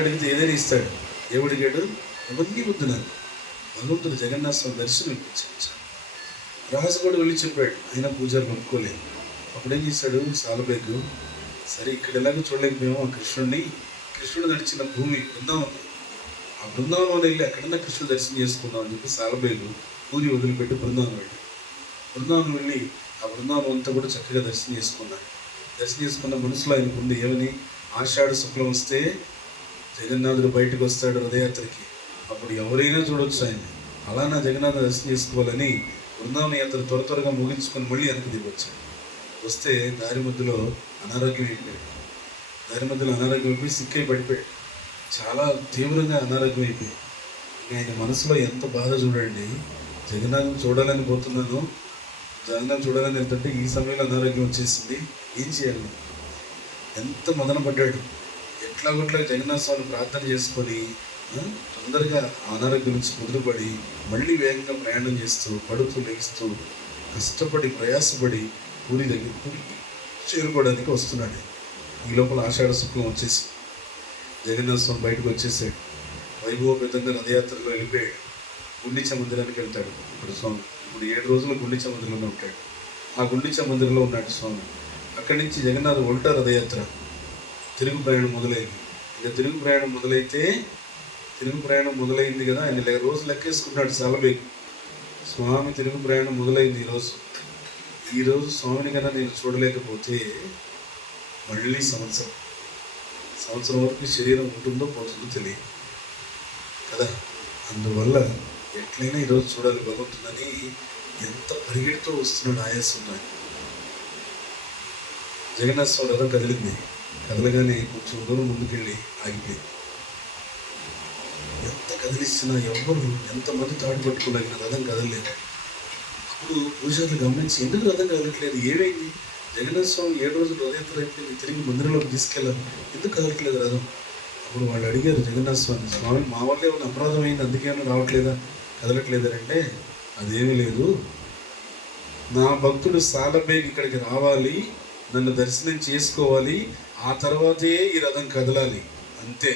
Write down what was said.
అడిగితే ఏదైనా ఇస్తాడు. ఏమిడు అడిగాడు అవన్నీ వద్దు నాకు భగవంతుడు జగన్నాథ స్వామి దర్శనం ఇప్పించాడు రాజు కూడా వెళ్ళి చెప్పాడు. ఆయన పూజారు పంపుకోలేదు అప్పుడేం చేశాడు? సాలబేగు. సరే ఇక్కడ ఎలాగో చూడలేకపోయాము ఆ కృష్ణుడిని కృష్ణుడు నడిచిన భూమి బృందావనం. ఆ బృందావనంలో వెళ్ళి అక్కడన్నా కృష్ణుడు దర్శనం చేసుకుందాం అని చెప్పి సాలబేగు పూరి వదిలిపెట్టి బృందావనం వెళ్ళి బృందావనం వెళ్ళి ఆ బృందావనం అంతా కూడా చక్కగా దర్శనం చేసుకున్నాడు దర్శనం చేసుకున్న మనసులో ఆయనకుంది ఏమని? ఆషాఢ శుక్లం వస్తే జగన్నాథుడు బయటకు వస్తాడు హృదయాత్రకి అప్పుడు ఎవరైనా చూడొచ్చు ఆయన. అలా నా జగన్నాథ దర్శనం చేసుకోవాలని బృందావన యాత్ర త్వర త్వరగా ముగించుకొని మళ్ళీ వెనక్కి దిగొచ్చాడు వస్తే దారి మధ్యలో అనారోగ్యం అయిపోయాడు. దారి మధ్యలో అనారోగ్యం అయిపోయి సిక్కై పడిపోయాడు. చాలా తీవ్రంగా అనారోగ్యం అయిపోయాడు. ఆయన మనసులో ఎంత బాధ చూడండి. జగన్నాథం చూడాలని పోతున్నాను. జగన్నాథం చూడాలని వెళ్తుంటే ఈ సమయంలో అనారోగ్యం వచ్చేసింది. ఏం చేయాలి? ఎంత మదన పడ్డాడు. ఎట్లా కొట్లా జగన్నాథ స్వామి ప్రార్థన చేసుకొని తొందరగా ఆ అనారోగ్యం నుంచి కుదురుపడి మళ్ళీ వేగంగా ప్రయాణం చేస్తూ పడుతూ లెగిస్తూ కష్టపడి ప్రయాసపడి పూరి దగ్గర చేరుకోవడానికి వస్తున్నాడు. ఈ లోపల ఆషాఢ శుక్లం వచ్చేసి జగన్నాథ స్వామి బయటకు వచ్చేసాడు వైభవపేతంగా రథయాత్రలో వెళ్ళిపోయాడు గుండిచ మందిరానికి వెళ్తాడు. ఇప్పుడు స్వామి ఇప్పుడు ఏడు రోజులు గుండిచ మందిరంలో ఉంటాడు. ఆ గుండిచ మందిరంలో ఉన్నాడు స్వామి. అక్కడి నుంచి జగన్నాథ ఉల్టా రథయాత్ర. తిరుగు ప్రయాణం మొదలైంది. ఇక తిరుగు ప్రయాణం మొదలైతే తిరుగు ప్రయాణం మొదలైంది కదా ఆయన రోజు లెక్కేసుకున్నాడు చాలబేగు స్వామి తిరుగు ప్రయాణం మొదలైంది ఈరోజు ఈరోజు స్వామిని కన్నా నేను చూడలేకపోతే మళ్ళీ సంవత్సరం. సంవత్సరం వరకు శరీరం ఉంటుందో పోతుందో తెలియదు. కదా? అందువల్ల ఎట్లయినా ఈరోజు చూడాలి బాగుంటుందని ఎంత పరిగెడుతూ వస్తున్నాడు ఆయాసం నాకు. జగన్నాథ స్వామి రథం కదిలింది. కదలగానే కొంచెం దూరం ముందుకెళ్ళి ఆగిపోయింది ఎంత కదిలిస్తున్నా ఎవరు? ఎంతమంది తాడు పట్టుకోలేగిన రథం కదలలేదు. అప్పుడు పూజారులు గమనించి ఎందుకు రథం కదలట్లేదు? ఏమైంది? జగన్నాథ స్వామి ఏడు రోజులు రథయాత్ర అయిపోయింది తిరిగి మందిరంలోకి తీసుకెళ్ళారు ఎందుకు కదలట్లేదు రథం? అప్పుడు వాళ్ళు అడిగారు జగన్నాథ స్వామి స్వామి మా వల్ల ఏమైనా అపరాధం అయింది అందుకేమైనా రావట్లేదా? కదలట్లేదంటే అదేమీ లేదు. నా భక్తుడు సాలబేగ్ ఇక్కడికి రావాలి. నన్ను దర్శనం చేసుకోవాలి ఆ తర్వాతే ఈ రథం కదలాలి. అంతే.